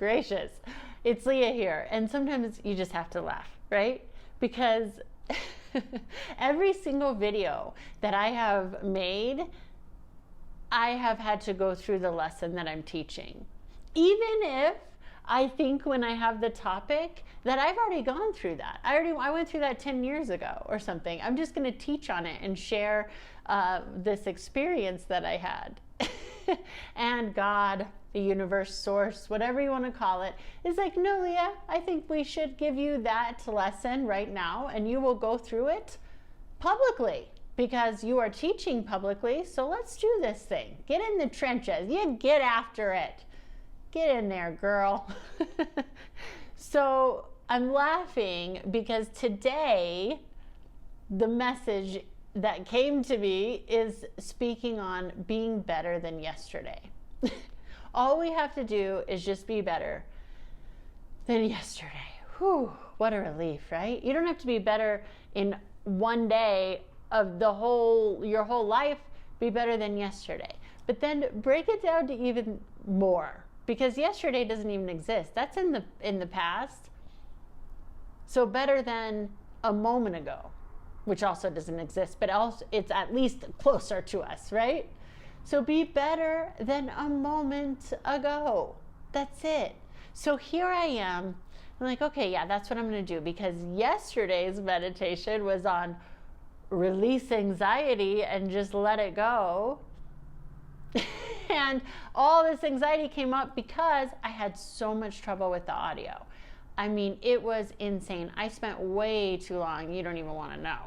gracious. It's Leah here. And sometimes you just have to laugh, right? Because every single video that I have made, I have had to go through the lesson that I'm teaching. Even if I think when I have the topic that I've already gone through that. I went through that 10 years ago or something. I'm just going to teach on it and share this experience that I had. And God, the universe, source, whatever you want to call it, is like, no, Leah, I think we should give you that lesson right now, and you will go through it publicly because you are teaching publicly. So let's do this thing. Get in the trenches. You get after it. Get in there, girl. So I'm laughing because today the message that came to me is speaking on being better than yesterday. All we have to do is just be better than yesterday. Whew, what a relief, right? You don't have to be better in one day of your whole life. Be better than yesterday. But then break it down to even more, because yesterday doesn't even exist. That's in the past. So better than a moment ago, which also doesn't exist, but also it's at least closer to us, right? So be better than a moment ago. That's it. So here I am. I'm like, okay, yeah, that's what I'm going to do, because yesterday's meditation was on release anxiety and just let it go. And all this anxiety came up because I had so much trouble with the audio. I mean, it was insane. I spent way too long. You don't even want to know.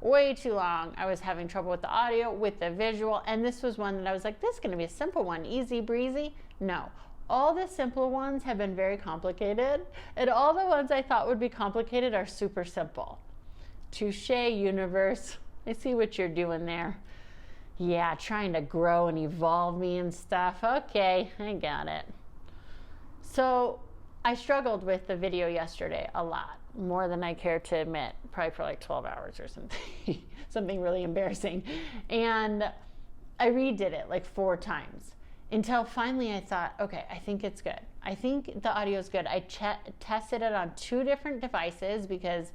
Way too long. I was having trouble with the audio, with the visual, and this was one that I was like, this is going to be a simple one, easy breezy. No. All the simple ones have been very complicated, and all the ones I thought would be complicated are super simple. Touche, universe. I see what you're doing there. Yeah, trying to grow and evolve me and stuff. Okay, I got it. So I struggled with the video yesterday a lot, more than I care to admit, probably for like 12 hours or something, something really embarrassing. And I redid it like 4 times until finally I thought, okay, I think it's good. I think the audio is good. I tested it on 2 different devices because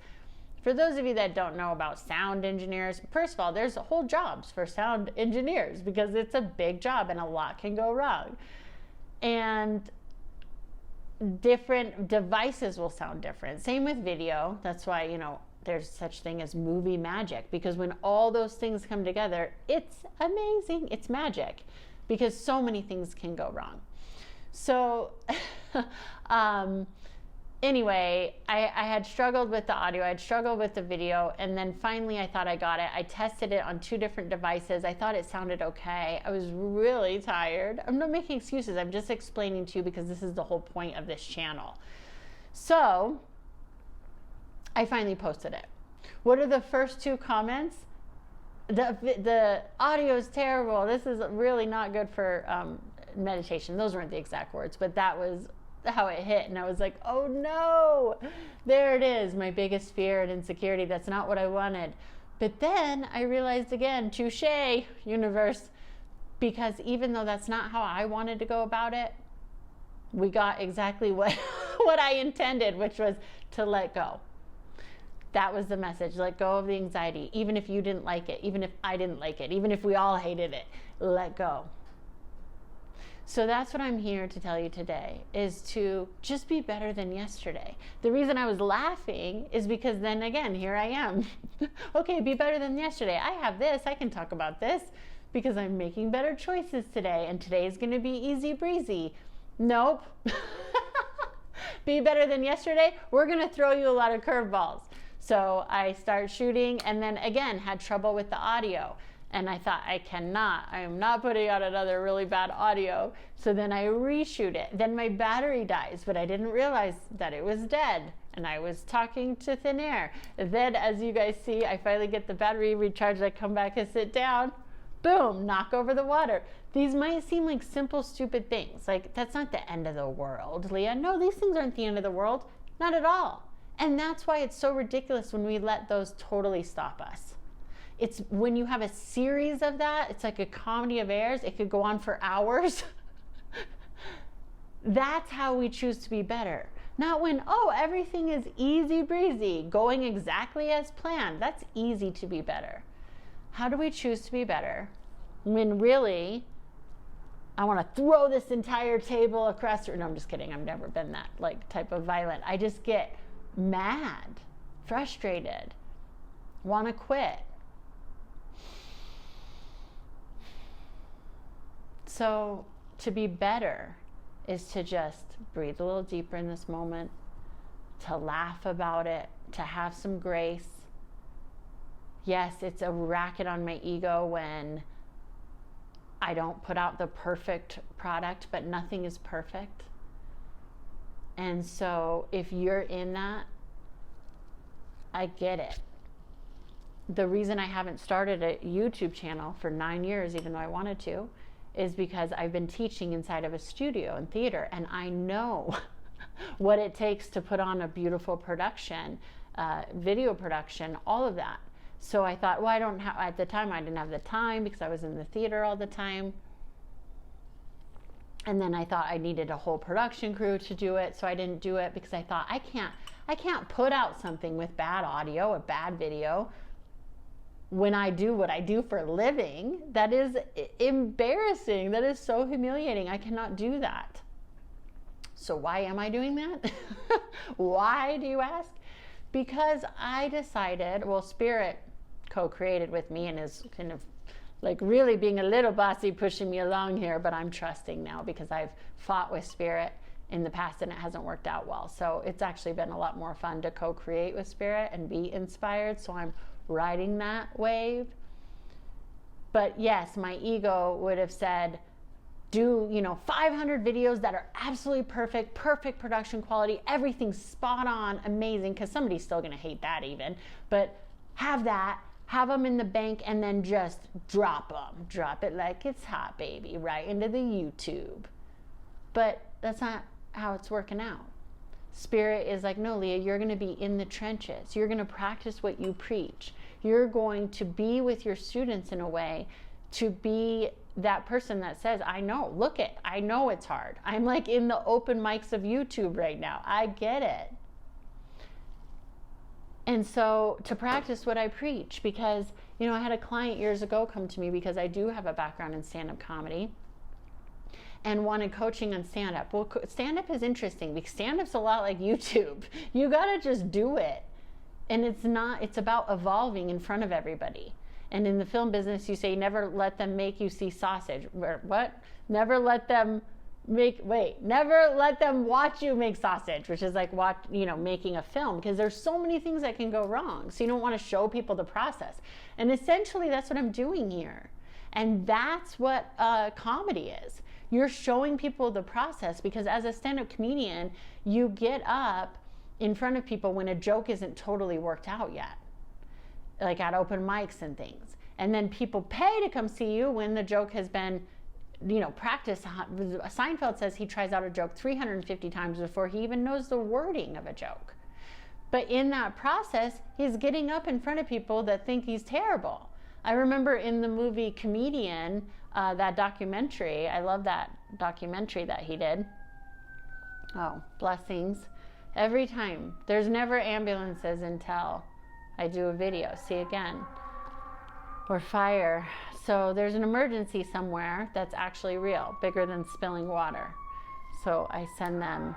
for those of you that don't know about sound engineers, first of all, there's whole jobs for sound engineers because it's a big job and a lot can go wrong. And different devices will sound different. Same with video. That's why, there's such thing as movie magic, because when all those things come together, it's amazing. It's magic because so many things can go wrong. So, anyway, I had struggled with the audio, I had struggled with the video, and then finally I thought I got it. I tested it on 2 different devices. I thought it sounded okay. I was really tired. I'm not making excuses. I'm just explaining to you because this is the whole point of this channel. So I finally posted it. What are the first 2 comments? The audio is terrible. This is really not good for meditation. Those weren't the exact words, but that was how it hit. And I was like, oh no, there it is, my biggest fear and insecurity. That's not what I wanted. But then I realized again, touche, universe, because even though that's not how I wanted to go about it, we got exactly what I intended, which was to let go. That was the message. Let go of the anxiety. Even if you didn't like it, even if I didn't like it, even if we all hated it, let go. So that's what I'm here to tell you today, is to just be better than yesterday. The reason I was laughing is because then again, here I am. Okay, be better than yesterday. I have this, I can talk about this because I'm making better choices today, and today is going to be easy breezy. Nope. Be better than yesterday. We're going to throw you a lot of curveballs. So I start shooting and then again had trouble with the audio. And I thought, I am not putting out another really bad audio. So then I reshoot it. Then my battery dies, but I didn't realize that it was dead. And I was talking to thin air. Then, as you guys see, I finally get the battery recharged. I come back and sit down. Boom, knock over the water. These might seem like simple, stupid things. Like, that's not the end of the world, Leah. No, these things aren't the end of the world. Not at all. And that's why it's so ridiculous when we let those totally stop us. It's when you have a series of that, it's like a comedy of errors. It could go on for hours. That's how we choose to be better. Not when, oh, everything is easy breezy, going exactly as planned. That's easy to be better. How do we choose to be better when really I want to throw this entire table across the... No, I'm just kidding. I've never been that like type of violent. I just get mad, frustrated, want to quit. So to be better is to just breathe a little deeper in this moment, to laugh about it, to have some grace. Yes, it's a racket on my ego when I don't put out the perfect product, but nothing is perfect. And so if you're in that, I get it. The reason I haven't started a YouTube channel for 9 years, even though I wanted to, is because I've been teaching inside of a studio and theater, and I know what it takes to put on a beautiful production, video production, all of that. So I thought, well, at the time I didn't have the time because I was in the theater all the time. And then I thought I needed a whole production crew to do it, so I didn't do it because I thought I can't put out something with bad audio, a bad video, when I do what I do for a living. That is embarrassing. That is so humiliating. I cannot do that. So why am I doing that? Why, do you ask? Because I decided, well, Spirit co-created with me and is kind of like really being a little bossy, pushing me along here, but I'm trusting now because I've fought with Spirit in the past and it hasn't worked out well. So it's actually been a lot more fun to co-create with Spirit and be inspired. So I'm riding that wave. But yes, my ego would have said, do 500 videos that are absolutely perfect production quality, everything's spot on, amazing, because somebody's still going to hate that even, but have them in the bank, and then just drop it like it's hot, baby, right into the YouTube. But that's not how it's working out. Spirit is like, no, Lea, you're going to be in the trenches. You're going to practice what you preach. You're going to be with your students in a way to be that person that says, I know it's hard. I'm like in the open mics of YouTube right now. I get it. And so to practice what I preach, because, I had a client years ago come to me because I do have a background in stand-up comedy and wanted coaching on stand-up. Well, stand-up is interesting because stand-up's a lot like YouTube. You got to just do it. And it's about evolving in front of everybody. And in the film business, you say, never let them make you see sausage. What? Never let them watch you make sausage, which is like making a film, because there's so many things that can go wrong. So you don't want to show people the process. And essentially that's what I'm doing here. And that's what comedy is. You're showing people the process, because as a stand-up comedian, you get up in front of people when a joke isn't totally worked out yet, like at open mics and things. And then people pay to come see you when the joke has been, practiced. Seinfeld says he tries out a joke 350 times before he even knows the wording of a joke. But in that process, he's getting up in front of people that think he's terrible. I remember in the movie Comedian, that documentary, I love that documentary that he did. Oh, blessings. Every time, there's never ambulances until I do a video. See again. Or fire. So there's an emergency somewhere that's actually real, bigger than spilling water. So I send them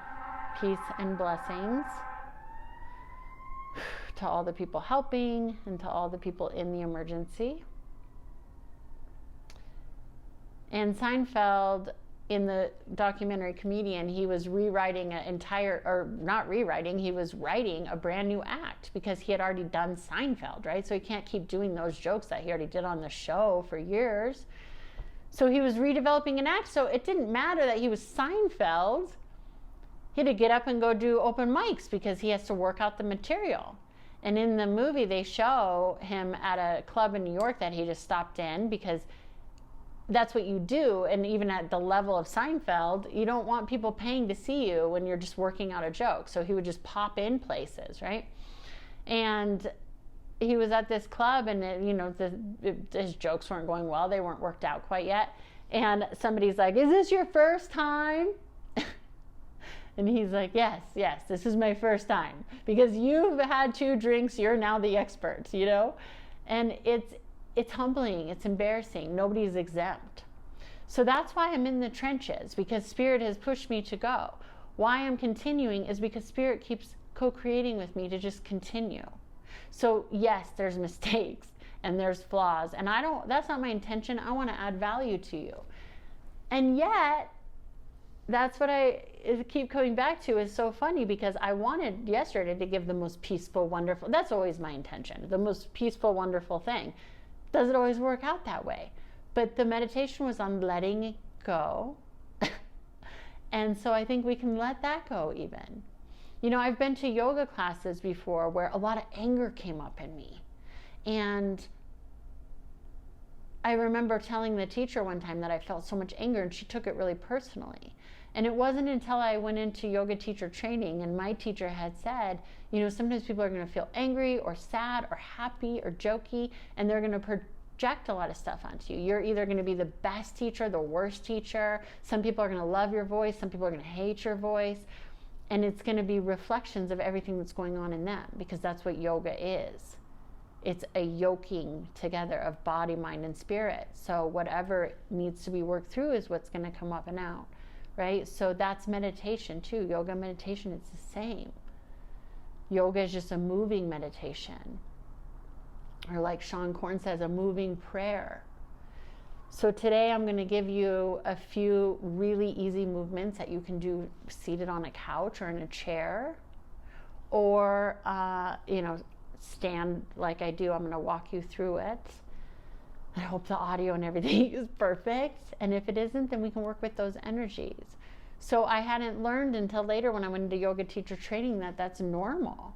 peace and blessings to all the people helping and to all the people in the emergency. And Seinfeld, in the documentary Comedian, he was rewriting he was writing a brand new act because he had already done Seinfeld, right? So he can't keep doing those jokes that he already did on the show for years. So he was redeveloping an act. So it didn't matter that he was Seinfeld. He had to get up and go do open mics because he has to work out the material. And in the movie, they show him at a club in New York that he just stopped in because that's what you do. And even at the level of Seinfeld, you don't want people paying to see you when you're just working out a joke. So he would just pop in places, right? And he was at this club, and his jokes weren't going well. They weren't worked out quite yet. And somebody's like, "Is this your first time?" And he's like, yes, this is my first time. Because you've had 2 drinks, you're now the expert, you know? And it's humbling, it's embarrassing. Nobody's exempt. So that's why I'm in the trenches, because Spirit has pushed me to go. Why I'm continuing is because Spirit keeps co-creating with me to just continue. So yes, there's mistakes and there's flaws, and that's not my intention. I want to add value to you. And yet, that's what I keep coming back to. Is so funny, because I wanted yesterday to give the most peaceful, wonderful, that's always my intention, the most peaceful, wonderful thing. Doesn't always work out that way. But the meditation was on letting it go. And so I think we can let that go even. You know, I've been to yoga classes before where a lot of anger came up in me. And I remember telling the teacher one time that I felt so much anger, and she took it really personally. And it wasn't until I went into yoga teacher training and my teacher had said, you know, sometimes people are going to feel angry or sad or happy or jokey, and they're going to project a lot of stuff onto you. You're either going to be the best teacher, the worst teacher. Some people are going to love your voice. Some people are going to hate your voice. And it's going to be reflections of everything that's going on in them, because that's what yoga is. It's a yoking together of body, mind, and spirit. So whatever needs to be worked through is what's going to come up and out, right? So that's meditation too. Yoga meditation, it's the same. Yoga is just a moving meditation. Or like Sean Korn says, a moving prayer. So today I'm going to give you a few really easy movements that you can do seated on a couch or in a chair, or, you know, stand like I do. I'm going to walk you through it. I hope the audio and everything is perfect. And if it isn't, then we can work with those energies. So I hadn't learned until later when I went into yoga teacher training that that's normal.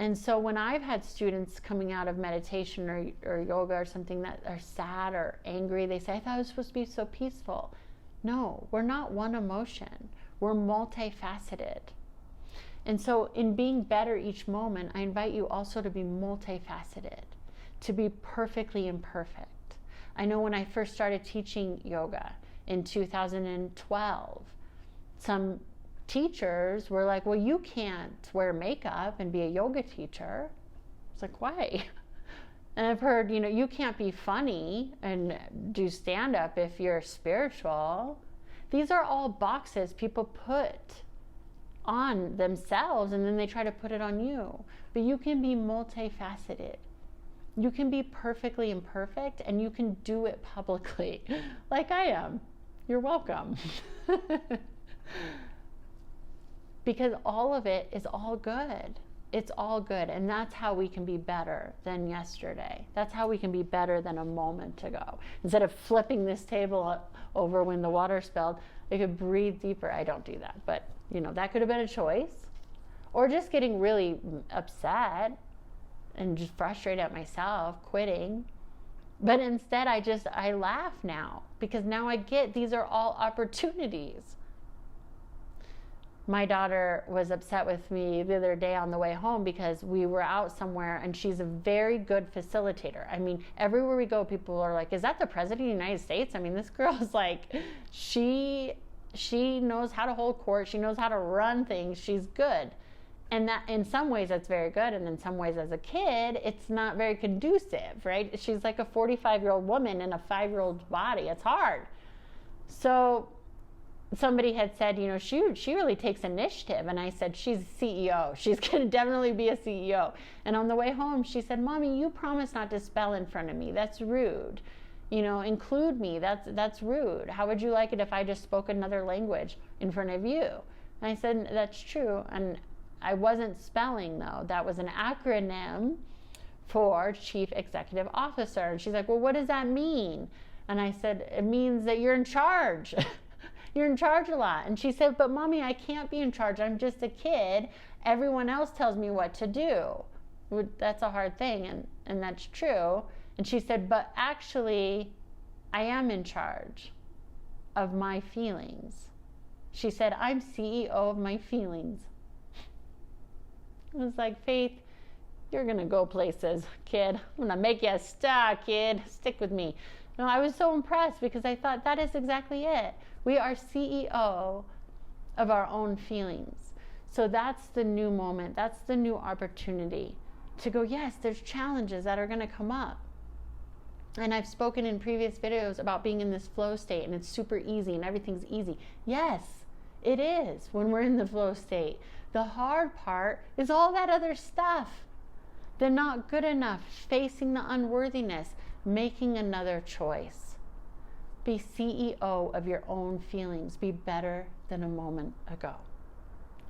And so when I've had students coming out of meditation or yoga or something that are sad or angry, they say, I thought it was supposed to be so peaceful. No, we're not one emotion. We're multifaceted. And so in being better each moment, I invite you also to be multifaceted, to be perfectly imperfect. I know when I first started teaching yoga in 2012, some teachers were like, well, you can't wear makeup and be a yoga teacher. It's like, why? And I've heard, you know, you can't be funny and do stand-up if you're spiritual. These are all boxes people put on themselves, and then they try to put it on you. But you can be multifaceted. You can be perfectly imperfect, and you can do it publicly, like I am. You're welcome. Because all of it is all good. It's all good. And that's how we can be better than yesterday. That's how we can be better than a moment ago. Instead of flipping this table over when the water spilled, I could breathe deeper. I don't do that. But, you know, that could have been a choice. Or just getting really upset and just frustrated at myself, quitting. But instead, I laugh now, because now I get these are all opportunities. My daughter was upset with me the other day on the way home because we were out somewhere, and she's a very good facilitator. I mean, everywhere we go, people are like, is that the president of the United States? I mean, this girl is like, she knows how to hold court. She knows how to run things. She's good. And that in some ways that's very good. And in some ways as a kid, it's not very conducive, right? She's like a 45-year-old woman in a 5-year-old's body. It's hard. So somebody had said, you know, she really takes initiative. And I said, she's a CEO. She's going to definitely be a CEO. And on the way home, she said, Mommy, you promised not to spell in front of me. That's rude. You know, include me. That's rude. How would you like it if I just spoke another language in front of you? And I said, that's true. And I wasn't spelling, though. That was an acronym for Chief Executive Officer. And she's like, well, what does that mean? And I said, it means that you're in charge. You're in charge a lot. And she said, but Mommy, I can't be in charge. I'm just a kid. Everyone else tells me what to do. That's a hard thing, and that's true. And she said, but actually, I am in charge of my feelings. She said, I'm CEO of my feelings. I was like, Faith, you're going to go places, kid. I'm going to make you a star, kid. Stick with me. No, I was so impressed because I thought that is exactly it. We are CEO of our own feelings. So that's the new moment. That's the new opportunity to go, yes, there's challenges that are going to come up. And I've spoken in previous videos about being in this flow state and it's super easy and everything's easy. Yes, it is when we're in the flow state. The hard part is all that other stuff. The not good enough, facing the unworthiness, making another choice. Be CEO of your own feelings. Be better than a moment ago.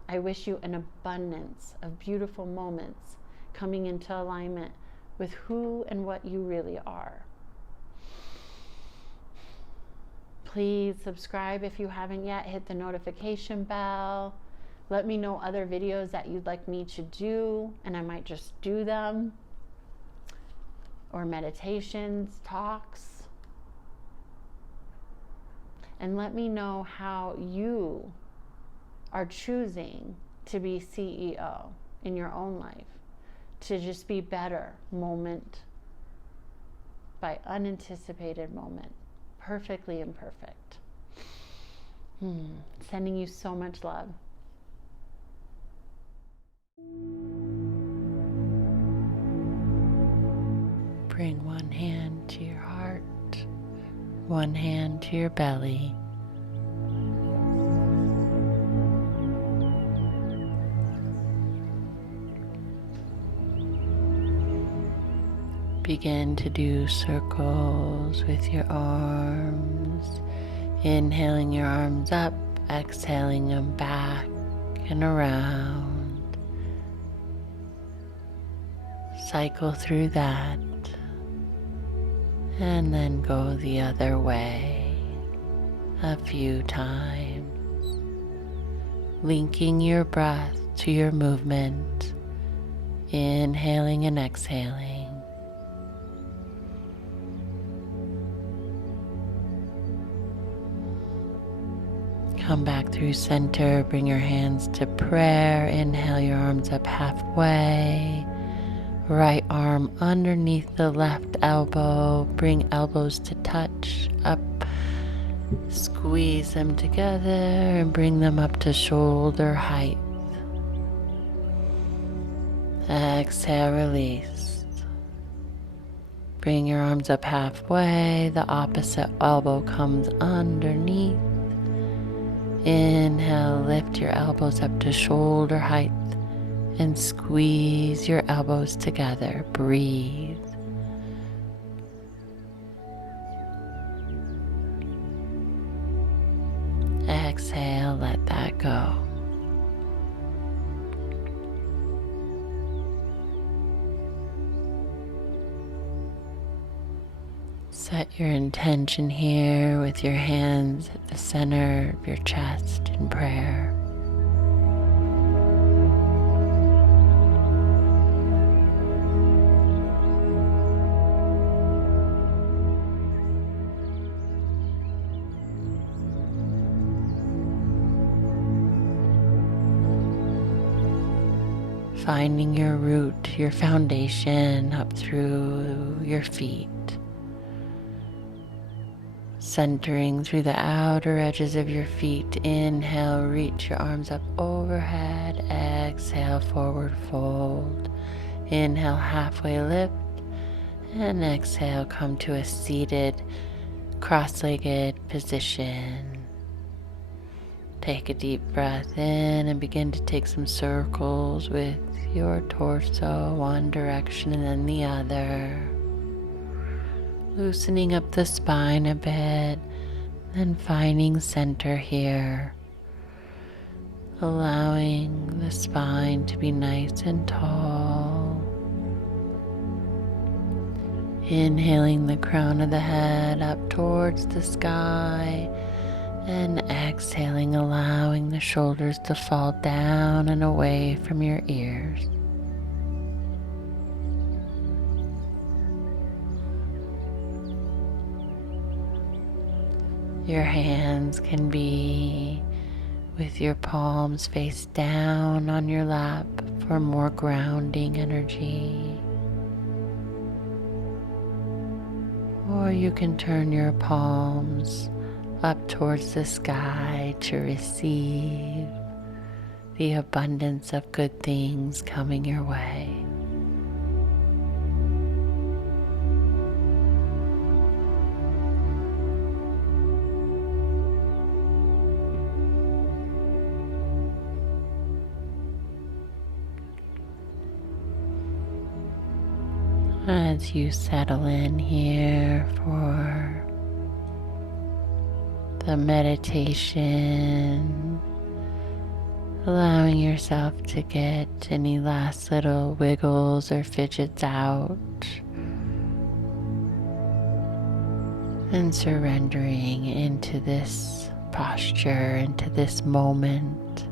I wish you an abundance of beautiful moments coming into alignment with who and what you really are. Please subscribe if you haven't yet. Hit the notification bell. Let me know other videos that you'd like me to do, and I might just do them. Or meditations, talks. And let me know how you are choosing to be CEO in your own life. To just be better moment by unanticipated moment. Perfectly imperfect. Sending you so much love. Bring one hand to your heart, one hand to your belly. Begin to do circles with your arms, inhaling your arms up, exhaling them back and around. Cycle through that and then go the other way a few times, linking your breath to your movement, inhaling and exhaling. Come back through center, bring your hands to prayer, inhale your arms up halfway, right arm underneath the left elbow, bring elbows to touch, up, squeeze them together and bring them up to shoulder height. Exhale, release. Bring your arms up halfway, the opposite elbow comes underneath. Inhale, lift your elbows up to shoulder height and squeeze your elbows together. Breathe. Exhale, let that go. Set your intention here with your hands at the center of your chest in prayer. Finding your root, your foundation up through your feet. Centering through the outer edges of your feet. Inhale, reach your arms up overhead. Exhale, forward fold. Inhale, halfway lift. And exhale, come to a seated, cross-legged position. Take a deep breath in and begin to take some circles with your torso, one direction and then the other. Loosening up the spine a bit, then finding center here. Allowing the spine to be nice and tall. Inhaling the crown of the head up towards the sky, and exhaling, allowing the shoulders to fall down and away from your ears. Your hands can be with your palms face down on your lap for more grounding energy. Or you can turn your palms up towards the sky to receive the abundance of good things coming your way. As you settle in here for the meditation, allowing yourself to get any last little wiggles or fidgets out, and surrendering into this posture, into this moment.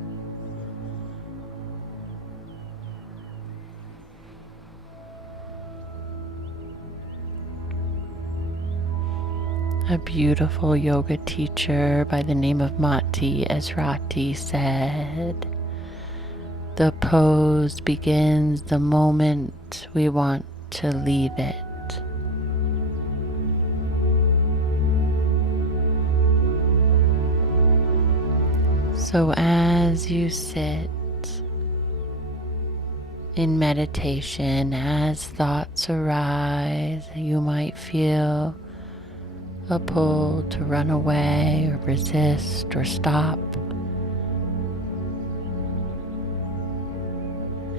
A beautiful yoga teacher by the name of Mati Ezrati said, "The pose begins the moment we want to leave it." So as you sit in meditation, as thoughts arise, you might feel a pull to run away or resist or stop.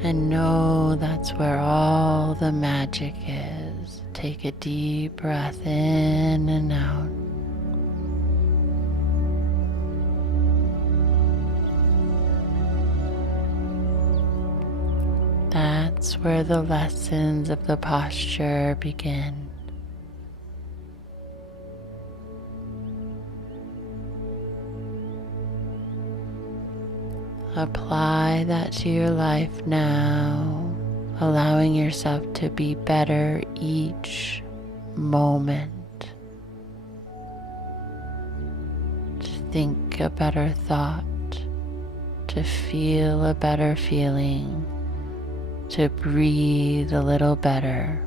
And know that's where all the magic is. Take a deep breath in and out. That's where the lessons of the posture begin. Apply that to your life now, allowing yourself to be better each moment. To think a better thought, to feel a better feeling, to breathe a little better.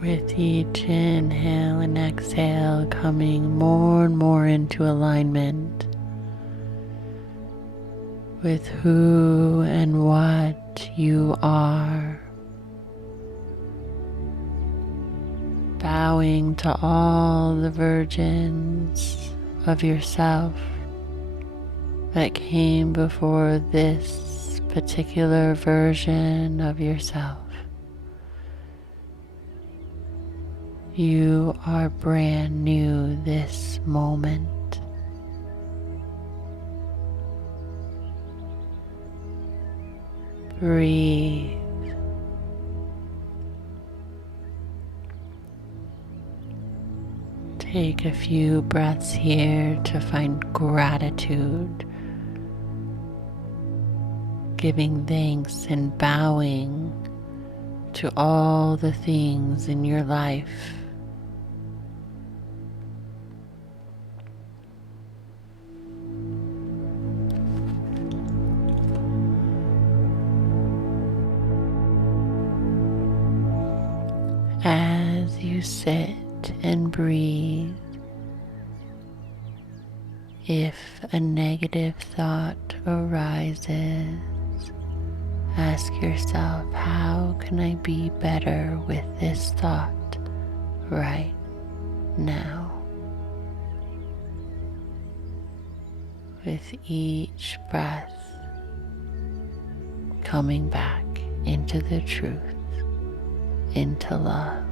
With each inhale and exhale, coming more and more into alignment with who and what you are. Bowing to all the versions of yourself that came before this particular version of yourself. You are brand new this moment. Breathe. Take a few breaths here to find gratitude, giving thanks and bowing to all the things in your life. As you sit and breathe, if a negative thought arises, ask yourself, how can I be better with this thought right now? With each breath, coming back into the truth, into love.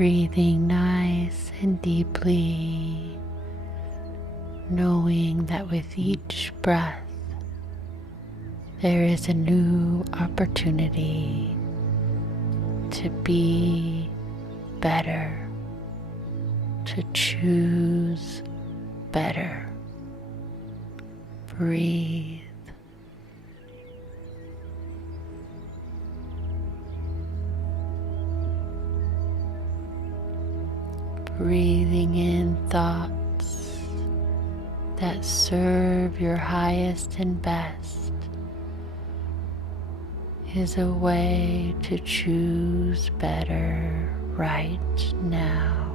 breathing nice and deeply, knowing that with each breath there is a new opportunity to be better, to choose better. Breathe. Breathing in thoughts that serve your highest and best is a way to choose better right now.